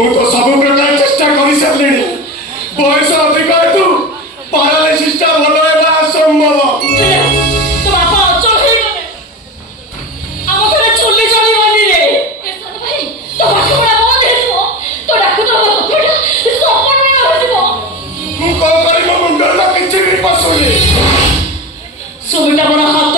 ମୁଁ ତ ସବୁ ପ୍ରକାର ଚେଷ୍ଟା କରିସାରିଲିଣି। ବୟସ ଅଧିକ ହେତୁ ପାରାଲିସିସଟା ଭଲ ହେବା ଅସମ୍ଭବ। ତୋ ବାପା ଅଚଳ ହେଇଗଲେ, ଆମ ଘରେ ଚୁଲି ଚଳିବନି ରେ। ଭାଇ ତୋ ପାଠ ପଢା ବନ୍ଦ ହେଇଯିବ, ତୋ ଡାକ୍ତର ସପନ ରହିଯିବ। ମୁଁ କଣ କରିବି? ମୋ ମୁଣ୍ଡରେ ତ କିଛି ବି ପଶୁନି। ସୁମିଟା ମୋର ହାତ